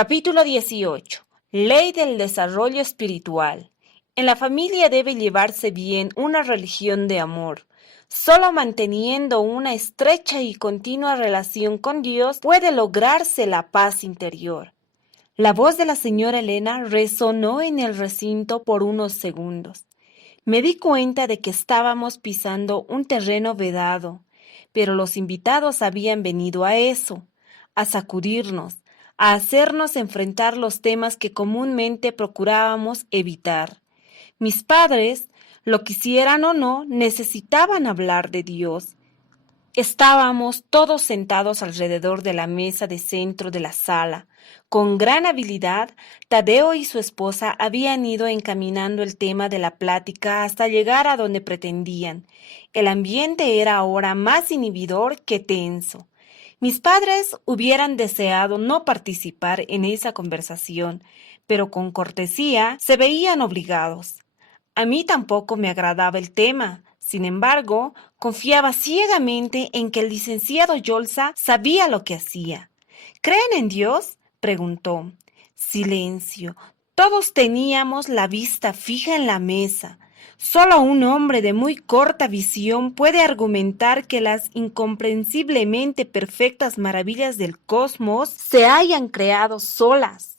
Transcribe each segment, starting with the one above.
Capítulo 18. Ley del desarrollo espiritual. En la familia debe llevarse bien una religión de amor. Solo manteniendo una estrecha y continua relación con Dios puede lograrse la paz interior. La voz de la señora Elena resonó en el recinto por unos segundos. Me di cuenta de que estábamos pisando un terreno vedado, pero los invitados habían venido a eso, a sacudirnos, a hacernos enfrentar los temas que comúnmente procurábamos evitar. Mis padres, lo quisieran o no, necesitaban hablar de Dios. Estábamos todos sentados alrededor de la mesa de centro de la sala. Con gran habilidad, Tadeo y su esposa habían ido encaminando el tema de la plática hasta llegar a donde pretendían. El ambiente era ahora más inhibidor que tenso. Mis padres hubieran deseado no participar en esa conversación, pero con cortesía se veían obligados. A mí tampoco me agradaba el tema. Sin embargo, confiaba ciegamente en que el licenciado Yolsa sabía lo que hacía. ¿Creen en Dios?, preguntó. Silencio. Todos teníamos la vista fija en la mesa. Solo un hombre de muy corta visión puede argumentar que las incomprensiblemente perfectas maravillas del cosmos se hayan creado solas,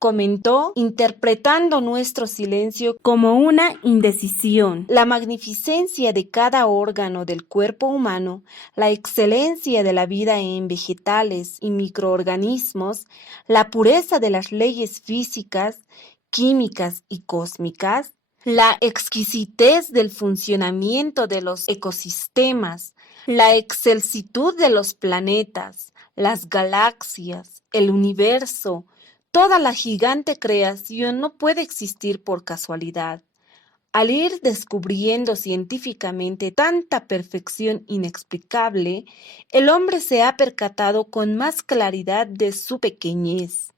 comentó, interpretando nuestro silencio como una indecisión. La magnificencia de cada órgano del cuerpo humano, la excelencia de la vida en vegetales y microorganismos, la pureza de las leyes físicas, químicas y cósmicas, la exquisitez del funcionamiento de los ecosistemas, la excelsitud de los planetas, las galaxias, el universo. Toda la gigante creación no puede existir por casualidad. Al ir descubriendo científicamente tanta perfección inexplicable, el hombre se ha percatado con más claridad de su pequeñez.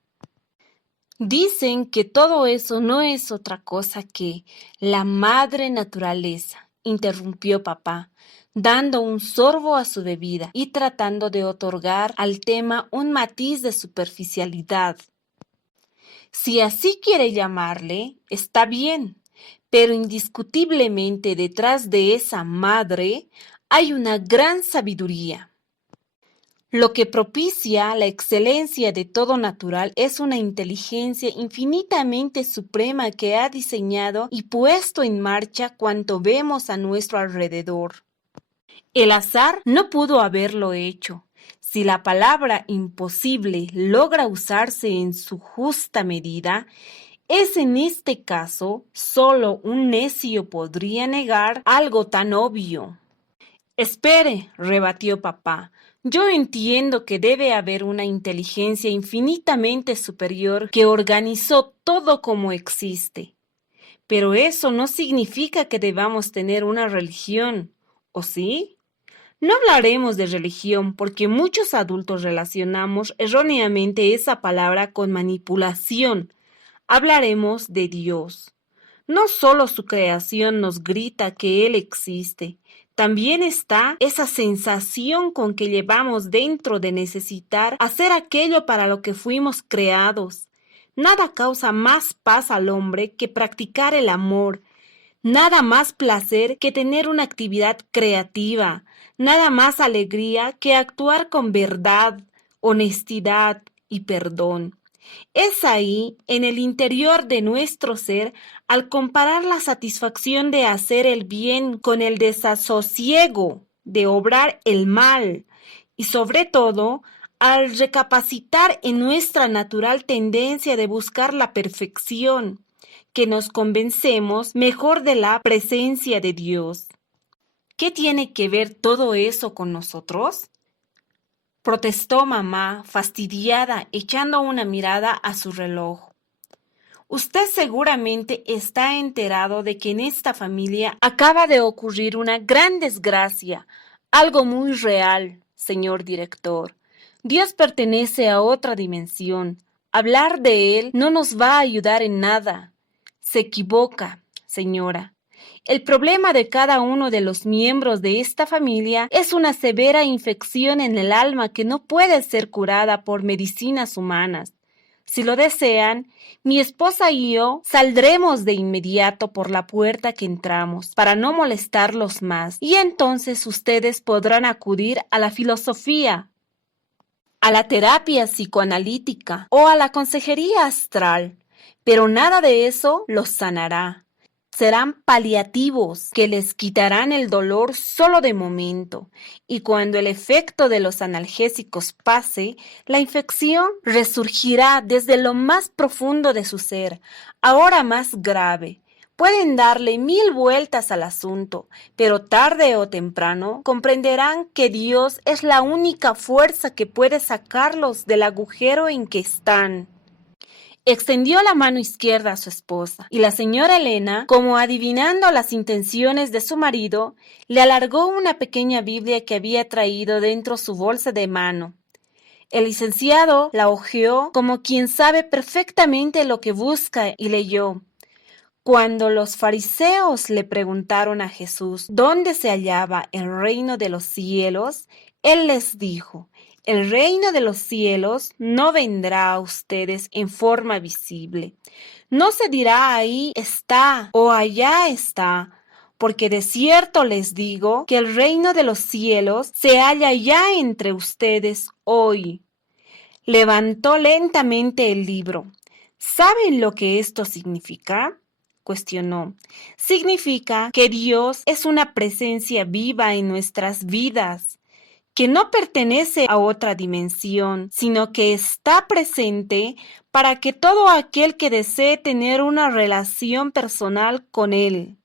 Dicen que todo eso no es otra cosa que la madre naturaleza, interrumpió papá, dando un sorbo a su bebida y tratando de otorgar al tema un matiz de superficialidad. Si así quiere llamarle, está bien, pero indiscutiblemente detrás de esa madre hay una gran sabiduría. Lo que propicia la excelencia de todo natural es una inteligencia infinitamente suprema que ha diseñado y puesto en marcha cuanto vemos a nuestro alrededor. El azar no pudo haberlo hecho. Si la palabra imposible logra usarse en su justa medida, es en este caso solo un necio podría negar algo tan obvio. Espere, rebatió papá. Yo entiendo que debe haber una inteligencia infinitamente superior que organizó todo como existe. Pero eso no significa que debamos tener una religión, ¿o sí? No hablaremos de religión porque muchos adultos relacionamos erróneamente esa palabra con manipulación. Hablaremos de Dios. No solo su creación nos grita que Él existe, también está esa sensación con que llevamos dentro de necesitar hacer aquello para lo que fuimos creados. Nada causa más paz al hombre que practicar el amor. Nada más placer que tener una actividad creativa. Nada más alegría que actuar con verdad, honestidad y perdón. Es ahí, en el interior de nuestro ser, al comparar la satisfacción de hacer el bien con el desasosiego de obrar el mal, y sobre todo, al recapacitar en nuestra natural tendencia de buscar la perfección, que nos convencemos mejor de la presencia de Dios. ¿Qué tiene que ver todo eso con nosotros?, protestó mamá, fastidiada, echando una mirada a su reloj. Usted seguramente está enterado de que en esta familia acaba de ocurrir una gran desgracia, algo muy real, señor director. Dios pertenece a otra dimensión. Hablar de él no nos va a ayudar en nada. Se equivoca, señora. El problema de cada uno de los miembros de esta familia es una severa infección en el alma que no puede ser curada por medicinas humanas. Si lo desean, mi esposa y yo saldremos de inmediato por la puerta que entramos para no molestarlos más, y entonces ustedes podrán acudir a la filosofía, a la terapia psicoanalítica o a la consejería astral, pero nada de eso los sanará. Serán paliativos que les quitarán el dolor solo de momento, y cuando el efecto de los analgésicos pase, la infección resurgirá desde lo más profundo de su ser, ahora más grave. Pueden darle 1000 vueltas al asunto, pero tarde o temprano comprenderán que Dios es la única fuerza que puede sacarlos del agujero en que están. Extendió la mano izquierda a su esposa, y la señora Elena, como adivinando las intenciones de su marido, le alargó una pequeña Biblia que había traído dentro su bolsa de mano. El licenciado la hojeó como quien sabe perfectamente lo que busca y leyó. Cuando los fariseos le preguntaron a Jesús dónde se hallaba el reino de los cielos, él les dijo: el reino de los cielos no vendrá a ustedes en forma visible. No se dirá ahí está o allá está, porque de cierto les digo que el reino de los cielos se halla ya entre ustedes hoy. Levantó lentamente el libro. ¿Saben lo que esto significa?, cuestionó. Significa que Dios es una presencia viva en nuestras vidas, que no pertenece a otra dimensión, sino que está presente para que todo aquel que desee tener una relación personal con Él.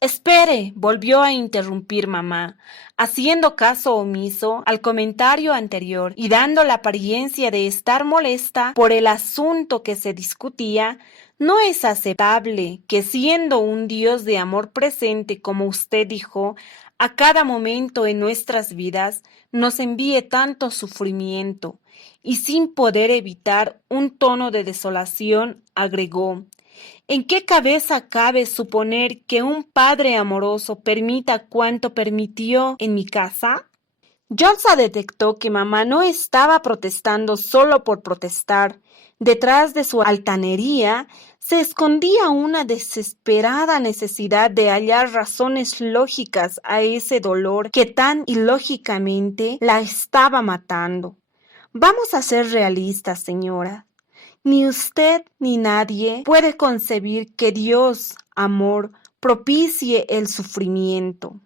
Espere, volvió a interrumpir mamá, haciendo caso omiso al comentario anterior y dando la apariencia de estar molesta por el asunto que se discutía. No es aceptable que, siendo un Dios de amor presente, como usted dijo, a cada momento en nuestras vidas, nos envíe tanto sufrimiento. Y sin poder evitar un tono de desolación, agregó: ¿en qué cabeza cabe suponer que un padre amoroso permita cuanto permitió en mi casa? Yolsa detectó que mamá no estaba protestando solo por protestar. Detrás de su altanería se escondía una desesperada necesidad de hallar razones lógicas a ese dolor que tan ilógicamente la estaba matando. Vamos a ser realistas, señora. Ni usted ni nadie puede concebir que Dios, amor, propicie el sufrimiento.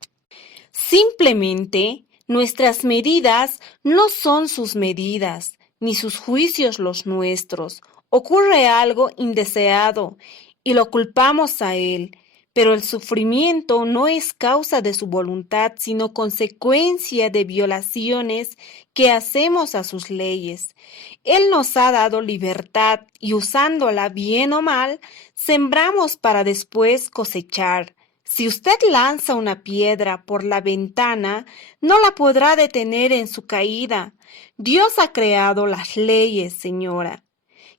Simplemente, nuestras medidas no son sus medidas, ni sus juicios los nuestros. Ocurre algo indeseado y lo culpamos a Él, pero el sufrimiento no es causa de su voluntad, sino consecuencia de violaciones que hacemos a sus leyes. Él nos ha dado libertad y, usándola bien o mal, sembramos para después cosechar. Si usted lanza una piedra por la ventana, no la podrá detener en su caída. Dios ha creado las leyes, señora,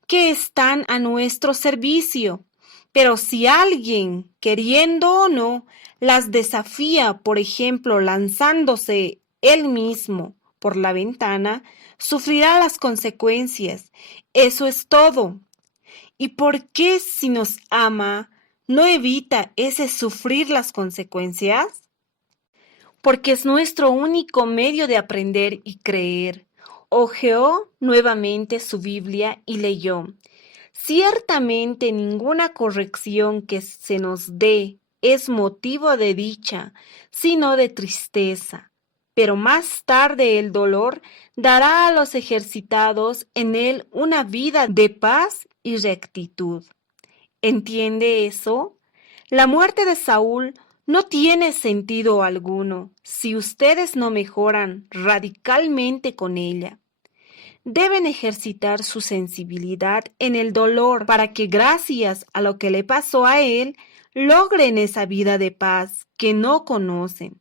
que están a nuestro servicio. Pero si alguien, queriendo o no, las desafía, por ejemplo, lanzándose él mismo por la ventana, sufrirá las consecuencias. Eso es todo. ¿Y por qué, si nos ama, no evita ese sufrir las consecuencias? Porque es nuestro único medio de aprender y creer. Hojeó nuevamente su Biblia y leyó: ciertamente ninguna corrección que se nos dé es motivo de dicha, sino de tristeza. Pero más tarde el dolor dará a los ejercitados en él una vida de paz y rectitud. ¿Entiende eso? La muerte de Saúl no tiene sentido alguno si ustedes no mejoran radicalmente con ella. Deben ejercitar su sensibilidad en el dolor para que, gracias a lo que le pasó a él, logren esa vida de paz que no conocen.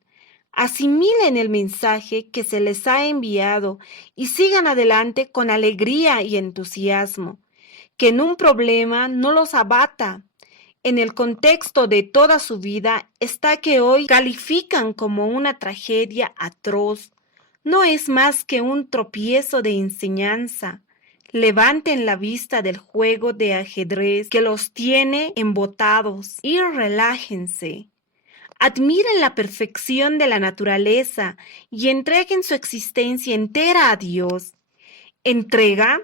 Asimilen el mensaje que se les ha enviado y sigan adelante con alegría y entusiasmo. Que en un problema no los abata. En el contexto de toda su vida está que hoy califican como una tragedia atroz. No es más que un tropiezo de enseñanza. Levanten la vista del juego de ajedrez que los tiene embotados y relájense. Admiren la perfección de la naturaleza y entreguen su existencia entera a Dios. Entrega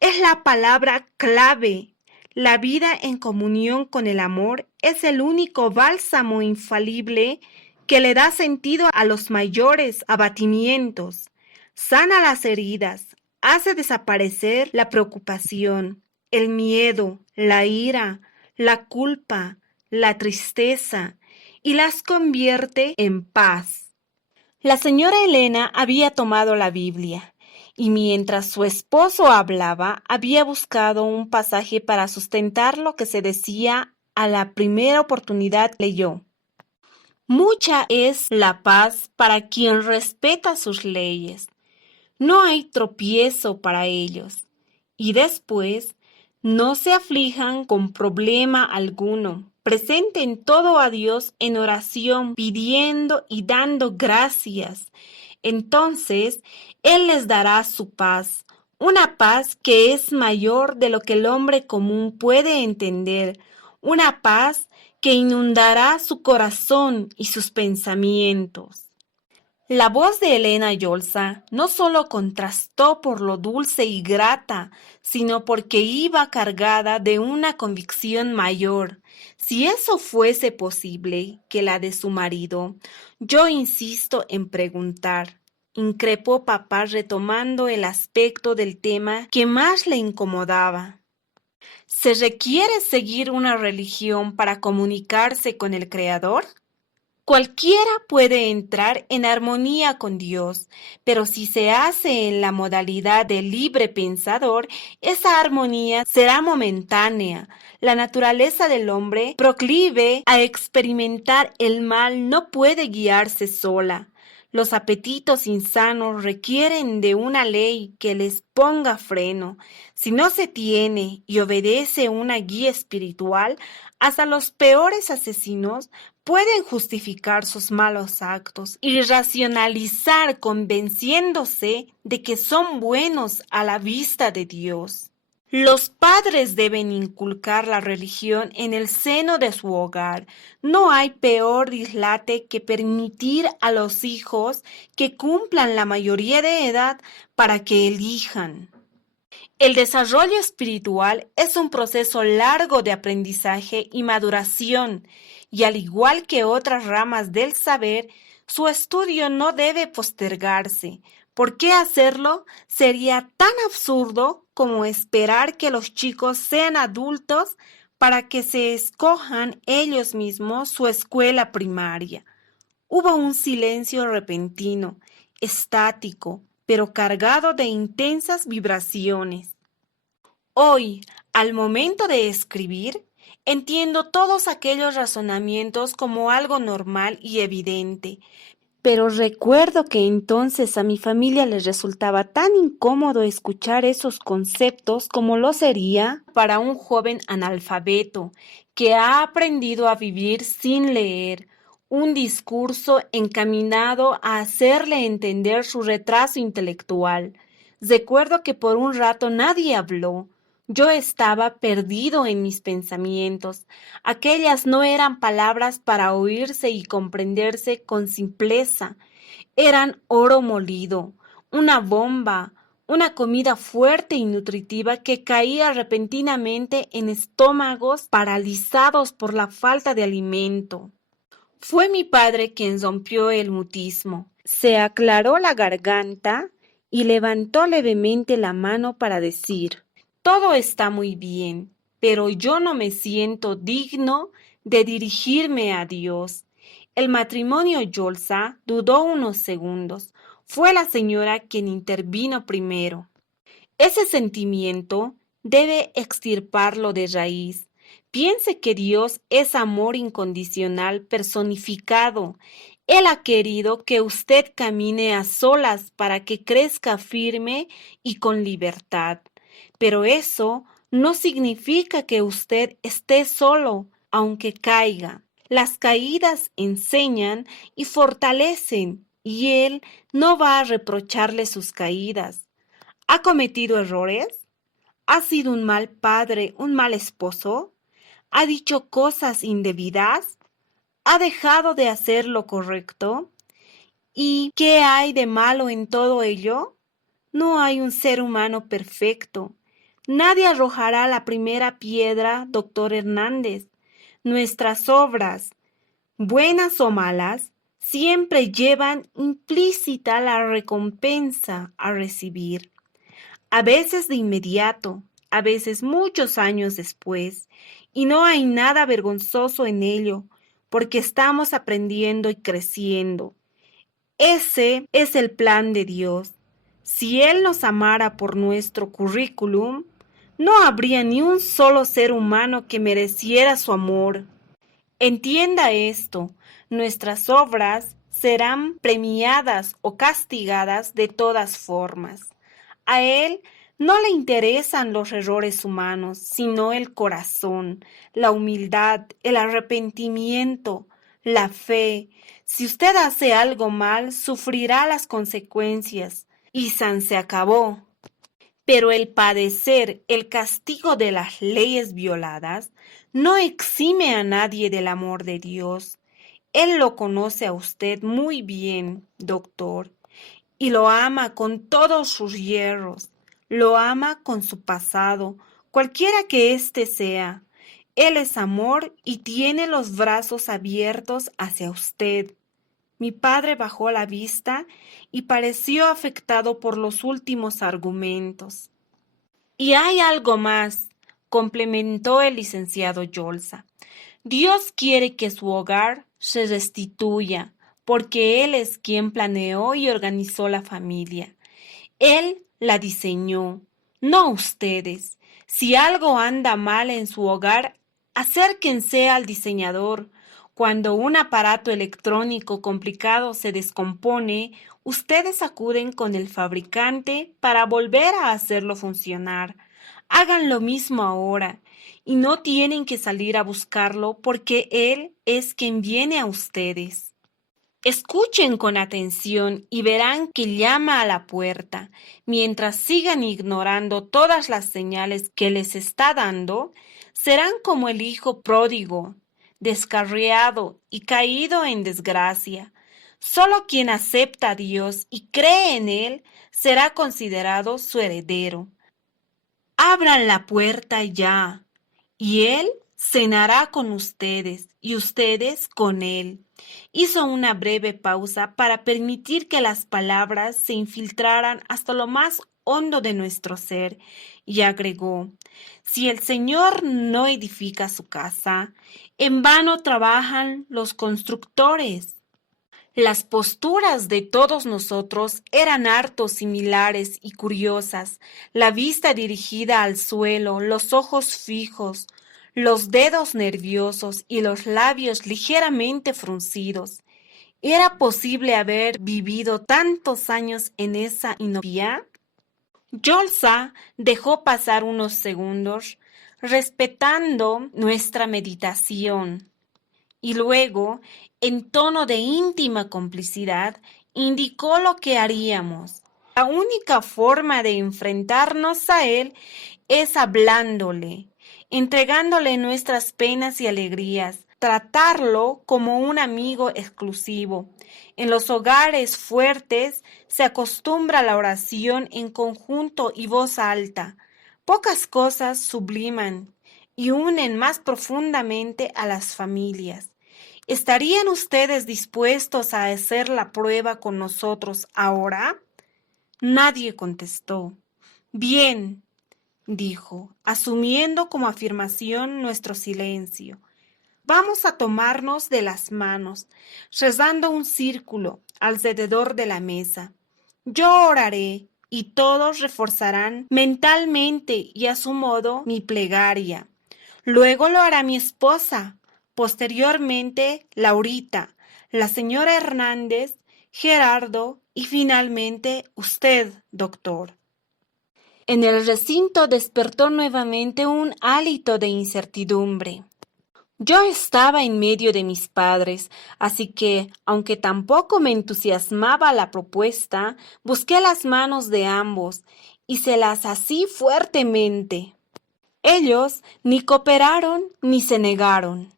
es la palabra clave. La vida en comunión con el amor es el único bálsamo infalible que le da sentido a los mayores abatimientos. Sana las heridas, hace desaparecer la preocupación, el miedo, la ira, la culpa, la tristeza y las convierte en paz. La señora Elena había tomado la Biblia y mientras su esposo hablaba, había buscado un pasaje para sustentar lo que se decía. A la primera oportunidad leyó: Mucha es la paz para quien respeta sus leyes. No hay tropiezo para ellos. Y después, no se aflijan con problema alguno. Presenten todo a Dios en oración, pidiendo y dando gracias. Entonces, Él les dará su paz, una paz que es mayor de lo que el hombre común puede entender, una paz que inundará su corazón y sus pensamientos. La voz de Elena Yolsa no solo contrastó por lo dulce y grata, sino porque iba cargada de una convicción mayor. Si eso fuese posible que la de su marido, yo insisto en preguntar, increpó papá retomando el aspecto del tema que más le incomodaba. ¿Se requiere seguir una religión para comunicarse con el Creador? Cualquiera puede entrar en armonía con Dios, pero si se hace en la modalidad de libre pensador, esa armonía será momentánea. La naturaleza del hombre, proclive a experimentar el mal, no puede guiarse sola. Los apetitos insanos requieren de una ley que les ponga freno. Si no se tiene y obedece una guía espiritual, hasta los peores asesinos pueden justificar sus malos actos y racionalizar convenciéndose de que son buenos a la vista de Dios. Los padres deben inculcar la religión en el seno de su hogar. No hay peor dislate que permitir a los hijos que cumplan la mayoría de edad para que elijan. El desarrollo espiritual es un proceso largo de aprendizaje y maduración, y al igual que otras ramas del saber, su estudio no debe postergarse. ¿Por qué hacerlo? Sería tan absurdo como esperar que los chicos sean adultos para que se escojan ellos mismos su escuela primaria. Hubo un silencio repentino, estático, pero cargado de intensas vibraciones. Hoy, al momento de escribir, entiendo todos aquellos razonamientos como algo normal y evidente, pero recuerdo que entonces a mi familia les resultaba tan incómodo escuchar esos conceptos como lo sería para un joven analfabeto que ha aprendido a vivir sin leer, un discurso encaminado a hacerle entender su retraso intelectual. Recuerdo que por un rato nadie habló. Yo estaba perdido en mis pensamientos. Aquellas no eran palabras para oírse y comprenderse con simpleza. Eran oro molido, una bomba, una comida fuerte y nutritiva que caía repentinamente en estómagos paralizados por la falta de alimento. Fue mi padre quien rompió el mutismo. Se aclaró la garganta y levantó levemente la mano para decir: todo está muy bien, pero yo no me siento digno de dirigirme a Dios. El matrimonio Yolsa dudó unos segundos. Fue la señora quien intervino primero. Ese sentimiento debe extirparlo de raíz. Piense que Dios es amor incondicional personificado. Él ha querido que usted camine a solas para que crezca firme y con libertad. Pero eso no significa que usted esté solo, aunque caiga. Las caídas enseñan y fortalecen, y Él no va a reprocharle sus caídas. ¿Ha cometido errores? ¿Ha sido un mal padre, un mal esposo? ¿Ha dicho cosas indebidas? ¿Ha dejado de hacer lo correcto? ¿Y qué hay de malo en todo ello? No hay un ser humano perfecto. Nadie arrojará la primera piedra, doctor Hernández. Nuestras obras, buenas o malas, siempre llevan implícita la recompensa a recibir. A veces de inmediato, a veces muchos años después, y no hay nada vergonzoso en ello, porque estamos aprendiendo y creciendo. Ese es el plan de Dios. Si Él nos amara por nuestro currículum, no habría ni un solo ser humano que mereciera su amor. Entienda esto, nuestras obras serán premiadas o castigadas de todas formas. A Él no le interesan los errores humanos, sino el corazón, la humildad, el arrepentimiento, la fe. Si usted hace algo mal, sufrirá las consecuencias. Y san se acabó. Pero el padecer el castigo de las leyes violadas no exime a nadie del amor de Dios. Él lo conoce a usted muy bien, doctor, y lo ama con todos sus hierros, lo ama con su pasado, cualquiera que éste sea. Él es amor y tiene los brazos abiertos hacia usted. Mi padre bajó la vista y pareció afectado por los últimos argumentos. Y hay algo más, complementó el licenciado Yolsa. Dios quiere que su hogar se restituya, porque Él es quien planeó y organizó la familia. Él la diseñó, no ustedes. Si algo anda mal en su hogar, acérquense al diseñador. Cuando un aparato electrónico complicado se descompone, ustedes acuden con el fabricante para volver a hacerlo funcionar. Hagan lo mismo ahora y no tienen que salir a buscarlo porque Él es quien viene a ustedes. Escuchen con atención y verán que llama a la puerta. Mientras sigan ignorando todas las señales que les está dando, serán como el hijo pródigo, descarriado y caído en desgracia. Solo quien acepta a Dios y cree en Él será considerado su heredero. Abran la puerta ya, y Él cenará con ustedes y ustedes con Él. Hizo una breve pausa para permitir que las palabras se infiltraran hasta lo más hondo de nuestro ser y agregó, si el Señor no edifica su casa, en vano trabajan los constructores. Las posturas de todos nosotros eran harto similares y curiosas, la vista dirigida al suelo, los ojos fijos, los dedos nerviosos y los labios ligeramente fruncidos. ¿Era posible haber vivido tantos años en esa inopia? Yolsa dejó pasar unos segundos, respetando nuestra meditación. Y luego, en tono de íntima complicidad, indicó lo que haríamos. La única forma de enfrentarnos a él es hablándole, entregándole nuestras penas y alegrías, tratarlo como un amigo exclusivo. En los hogares fuertes se acostumbra la oración en conjunto y voz alta. Pocas cosas subliman y unen más profundamente a las familias. ¿Estarían ustedes dispuestos a hacer la prueba con nosotros ahora? Nadie contestó. Bien, dijo, asumiendo como afirmación nuestro silencio. Vamos a tomarnos de las manos, rezando un círculo alrededor de la mesa. Yo oraré y todos reforzarán mentalmente y a su modo mi plegaria. Luego lo hará mi esposa. Posteriormente, Laurita, la señora Hernández, Gerardo y finalmente usted, doctor. En el recinto despertó nuevamente un hálito de incertidumbre. Yo estaba en medio de mis padres, así que, aunque tampoco me entusiasmaba la propuesta, busqué las manos de ambos y se las así fuertemente. Ellos ni cooperaron ni se negaron.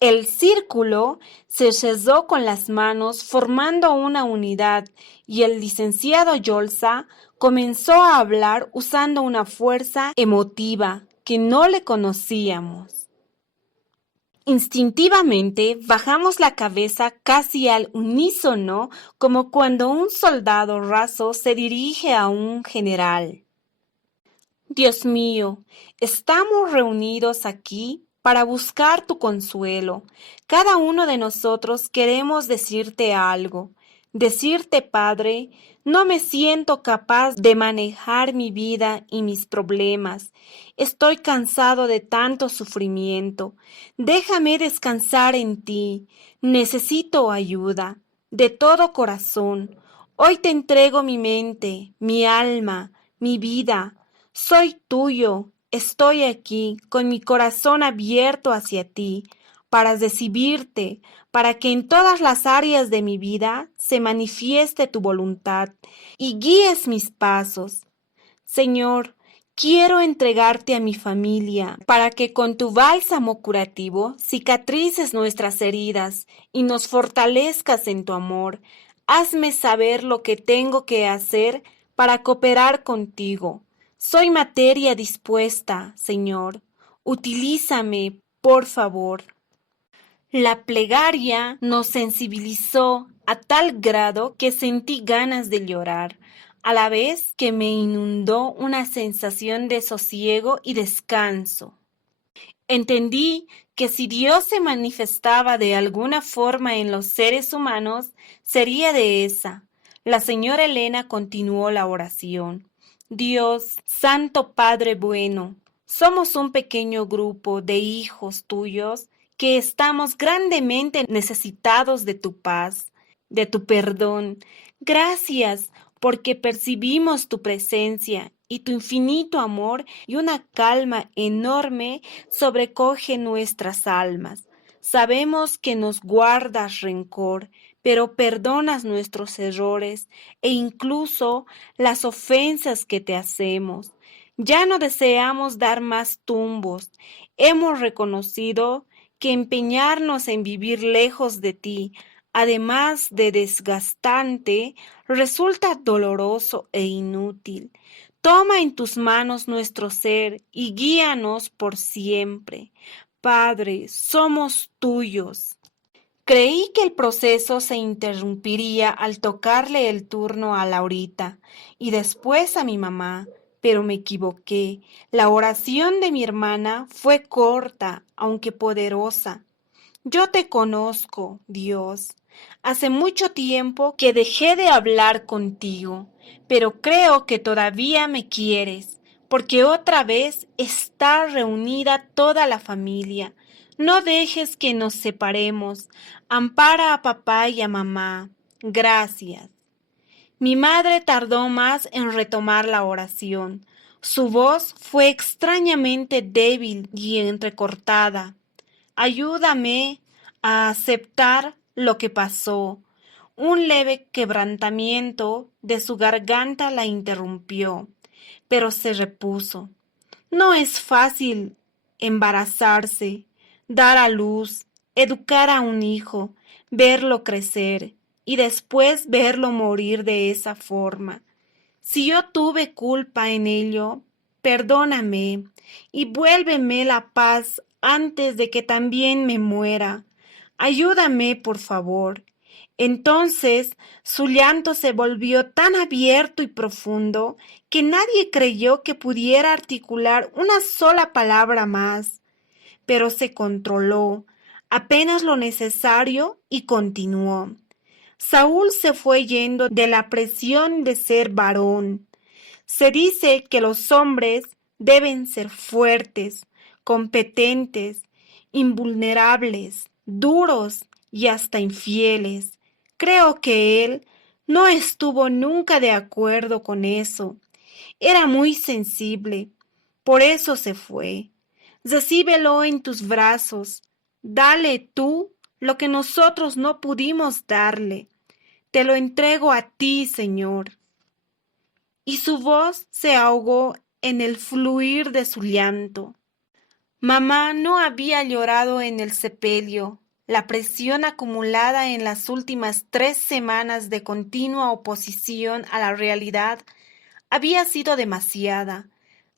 El círculo se cerró con las manos formando una unidad y el licenciado Yolsa comenzó a hablar usando una fuerza emotiva que no le conocíamos. Instintivamente bajamos la cabeza casi al unísono, como cuando un soldado raso se dirige a un general. Dios mío, estamos reunidos aquí para buscar tu consuelo. Cada uno de nosotros queremos decirte algo. Decirte, Padre, no me siento capaz de manejar mi vida y mis problemas. Estoy cansado de tanto sufrimiento. Déjame descansar en ti. Necesito ayuda. De todo corazón. Hoy te entrego mi mente, mi alma, mi vida. Soy tuyo, estoy aquí con mi corazón abierto hacia ti para recibirte, para que en todas las áreas de mi vida se manifieste tu voluntad y guíes mis pasos. Señor, quiero entregarte a mi familia para que con tu bálsamo curativo cicatrices nuestras heridas y nos fortalezcas en tu amor. Hazme saber lo que tengo que hacer para cooperar contigo. Soy materia dispuesta, Señor. Utilízame, por favor. La plegaria nos sensibilizó a tal grado que sentí ganas de llorar, a la vez que me inundó una sensación de sosiego y descanso. Entendí que si Dios se manifestaba de alguna forma en los seres humanos, sería de esa. La señora Elena continuó la oración. Dios, Santo Padre bueno, somos un pequeño grupo de hijos tuyos que estamos grandemente necesitados de tu paz, de tu perdón. Gracias porque percibimos tu presencia y tu infinito amor y una calma enorme sobrecoge nuestras almas. Sabemos que nos guardas rencor, pero perdonas nuestros errores e incluso las ofensas que te hacemos. Ya no deseamos dar más tumbos. Hemos reconocido que empeñarnos en vivir lejos de ti, además de desgastante, resulta doloroso e inútil. Toma en tus manos nuestro ser y guíanos por siempre. Padre, somos tuyos. Creí que el proceso se interrumpiría al tocarle el turno a Laurita y después a mi mamá, pero me equivoqué. La oración de mi hermana fue corta, aunque poderosa. Yo te conozco, Dios. Hace mucho tiempo que dejé de hablar contigo, pero creo que todavía me quieres, porque otra vez está reunida toda la familia. No dejes que nos separemos. Ampara a papá y a mamá. Gracias. Mi madre tardó más en retomar la oración. Su voz fue extrañamente débil y entrecortada. Ayúdame a aceptar lo que pasó. Un leve quebrantamiento de su garganta la interrumpió, pero se repuso. No es fácil embarazarse, dar a luz, educar a un hijo, verlo crecer y después verlo morir de esa forma. Si yo tuve culpa en ello, perdóname y vuélveme la paz antes de que también me muera. Ayúdame, por favor. Entonces su llanto se volvió tan abierto y profundo que nadie creyó que pudiera articular una sola palabra más, pero se controló apenas lo necesario y continuó. Saúl se fue yendo de la presión de ser varón. Se dice que los hombres deben ser fuertes, competentes, invulnerables, duros y hasta infieles. Creo que él no estuvo nunca de acuerdo con eso. Era muy sensible, por eso se fue. Recíbelo en tus brazos. Dale tú lo que nosotros no pudimos darle. Te lo entrego a ti, Señor. y su voz se ahogó en el fluir de su llanto. Mamá no había llorado en el sepelio. La presión acumulada en las últimas 3 semanas de continua oposición a la realidad había sido demasiada,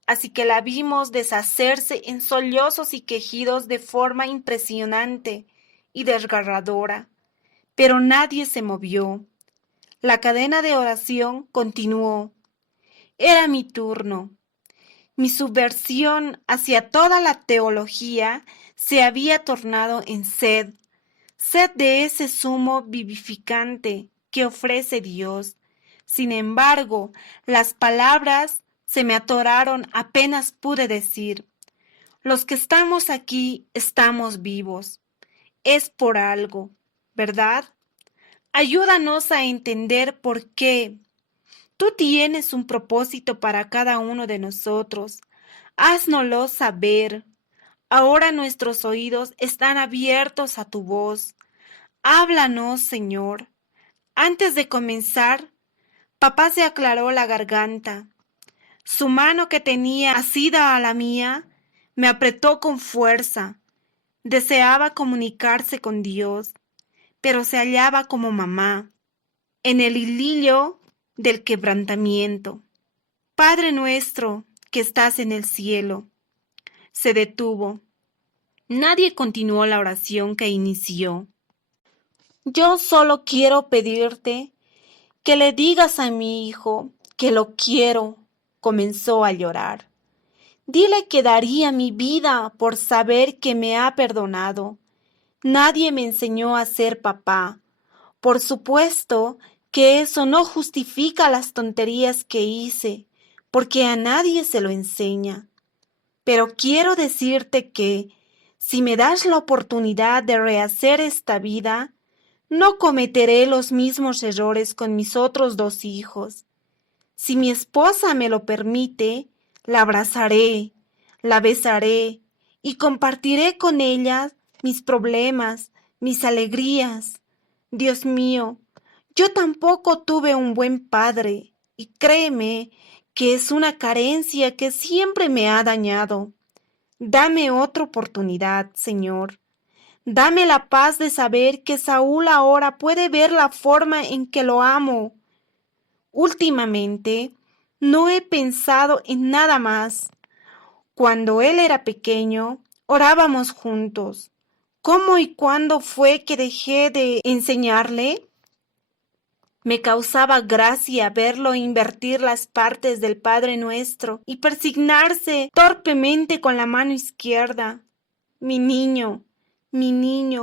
así que la vimos deshacerse en sollozos y quejidos de forma impresionante y desgarradora. Pero nadie se movió. La cadena de oración continuó. Era mi turno. Mi subversión hacia toda la teología se había tornado en sed, sed de ese zumo vivificante que ofrece Dios. Sin embargo, las palabras se me atoraron apenas pude decir: los que estamos aquí estamos vivos. Es por algo, ¿verdad? Ayúdanos a entender por qué. Tú tienes un propósito para cada uno de nosotros. Háznoslo saber. Ahora nuestros oídos están abiertos a tu voz. Háblanos, Señor. Antes de comenzar, papá se aclaró la garganta. Su mano, que tenía asida a la mía, me apretó con fuerza. Deseaba comunicarse con Dios, pero se hallaba como mamá, en el hilillo del quebrantamiento. Padre nuestro que estás en el cielo. Se detuvo. Nadie continuó la oración que inició. Yo solo quiero pedirte que le digas a mi hijo que lo quiero. Comenzó a llorar. Dile que daría mi vida por saber que me ha perdonado. Nadie me enseñó a ser papá. Por supuesto que eso no justifica las tonterías que hice, porque a nadie se lo enseña. Pero quiero decirte que, si me das la oportunidad de rehacer esta vida, no cometeré los mismos errores con mis otros 2 hijos. Si mi esposa me lo permite, la abrazaré, la besaré y compartiré con ella mis problemas, mis alegrías. Dios mío, yo tampoco tuve un buen padre, y créeme que es una carencia que siempre me ha dañado. Dame otra oportunidad, Señor. Dame la paz de saber que Saúl ahora puede ver la forma en que lo amo. Últimamente, no he pensado en nada más. Cuando él era pequeño, orábamos juntos. ¿Cómo y cuándo fue que dejé de enseñarle? Me causaba gracia verlo invertir las partes del Padre Nuestro y persignarse torpemente con la mano izquierda. Mi niño,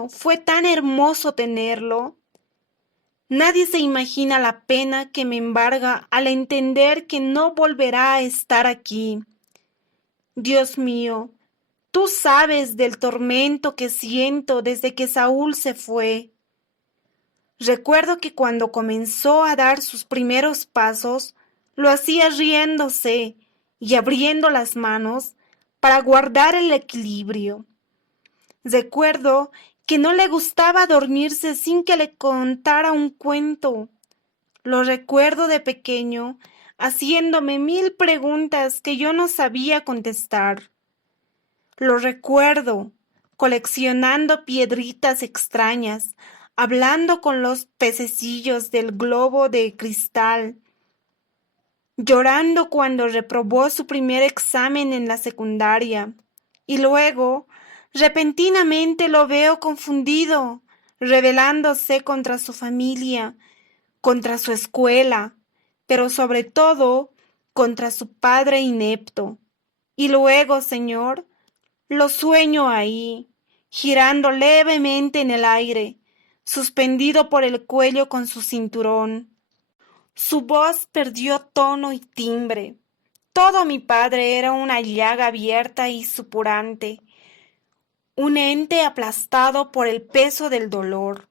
fue tan hermoso tenerlo. Nadie se imagina la pena que me embarga al entender que no volverá a estar aquí. Dios mío, tú sabes del tormento que siento desde que Saúl se fue. Recuerdo que cuando comenzó a dar sus primeros pasos, lo hacía riéndose y abriendo las manos para guardar el equilibrio. Recuerdo que no le gustaba dormirse sin que le contara un cuento. Lo recuerdo de pequeño, haciéndome 1000 preguntas que yo no sabía contestar. Lo recuerdo coleccionando piedritas extrañas, hablando con los pececillos del globo de cristal, llorando cuando reprobó su primer examen en la secundaria, y luego, repentinamente lo veo confundido, rebelándose contra su familia, contra su escuela, pero sobre todo contra su padre inepto. Y luego, Señor, lo sueño ahí, girando levemente en el aire, suspendido por el cuello con su cinturón. Su voz perdió tono y timbre. Todo mi padre era una llaga abierta y supurante, un ente aplastado por el peso del dolor.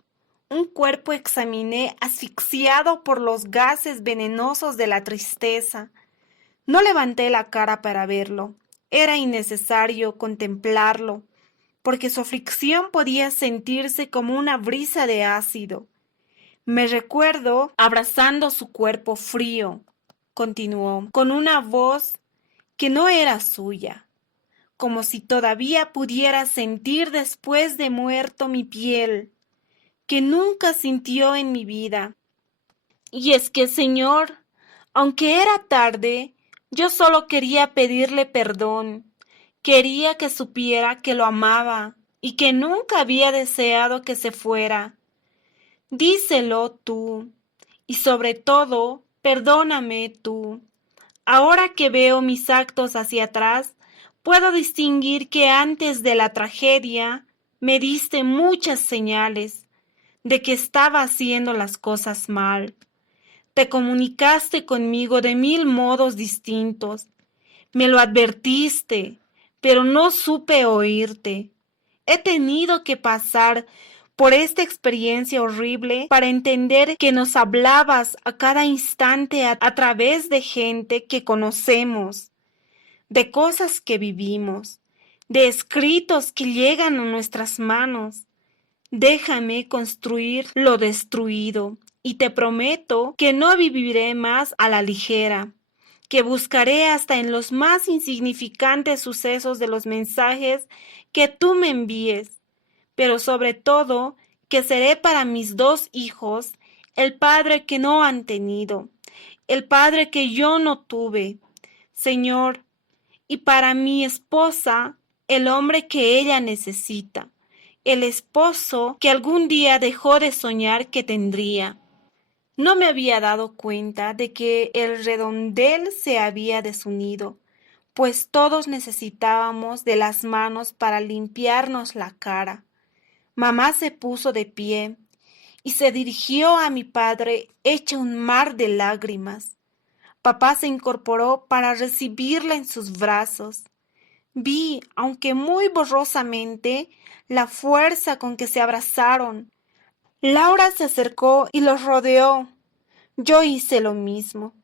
Un cuerpo examiné asfixiado por los gases venenosos de la tristeza. No levanté la cara para verlo. Era innecesario contemplarlo, porque su aflicción podía sentirse como una brisa de ácido. Me recuerdo abrazando su cuerpo frío, continuó, con una voz que no era suya, como si todavía pudiera sentir después de muerto mi piel, que nunca sintió en mi vida. Y es que, Señor, aunque era tarde, yo solo quería pedirle perdón. Quería que supiera que lo amaba y que nunca había deseado que se fuera. Díselo tú, y sobre todo, perdóname tú. Ahora que veo mis actos hacia atrás, puedo distinguir que antes de la tragedia me diste muchas señales de que estaba haciendo las cosas mal. Te comunicaste conmigo de 1000 modos distintos. Me lo advertiste, pero no supe oírte. He tenido que pasar por esta experiencia horrible para entender que nos hablabas a cada instante a través de gente que conocemos, de cosas que vivimos, de escritos que llegan a nuestras manos. Déjame construir lo destruido y te prometo que no viviré más a la ligera, que buscaré hasta en los más insignificantes sucesos de los mensajes que tú me envíes, pero sobre todo que seré para mis 2 hijos el padre que no han tenido, el padre que yo no tuve, Señor, y para mi esposa el hombre que ella necesita, el esposo que algún día dejó de soñar que tendría. No me había dado cuenta de que el redondel se había desunido, pues todos necesitábamos de las manos para limpiarnos la cara. Mamá se puso de pie y se dirigió a mi padre hecha un mar de lágrimas. Papá se incorporó para recibirla en sus brazos. Vi, aunque muy borrosamente, la fuerza con que se abrazaron. Laura se acercó y los rodeó. Yo hice lo mismo.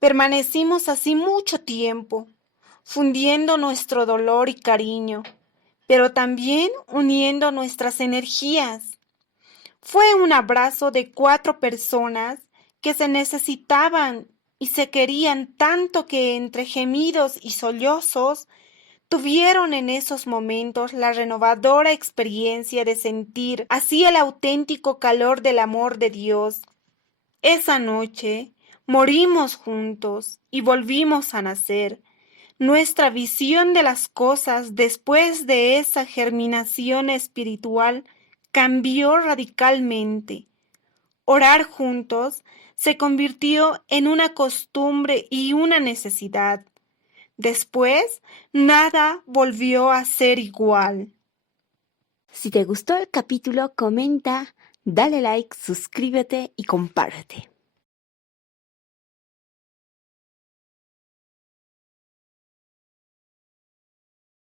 Permanecimos así mucho tiempo, fundiendo nuestro dolor y cariño, pero también uniendo nuestras energías. Fue un abrazo de 4 personas que se necesitaban y se querían tanto que entre gemidos y sollozos tuvieron en esos momentos la renovadora experiencia de sentir así el auténtico calor del amor de Dios. Esa noche morimos juntos y volvimos a nacer. Nuestra visión de las cosas después de esa germinación espiritual cambió radicalmente. Orar juntos se convirtió en una costumbre y una necesidad. Después, nada volvió a ser igual. Si te gustó el capítulo, comenta, dale like, suscríbete y comparte.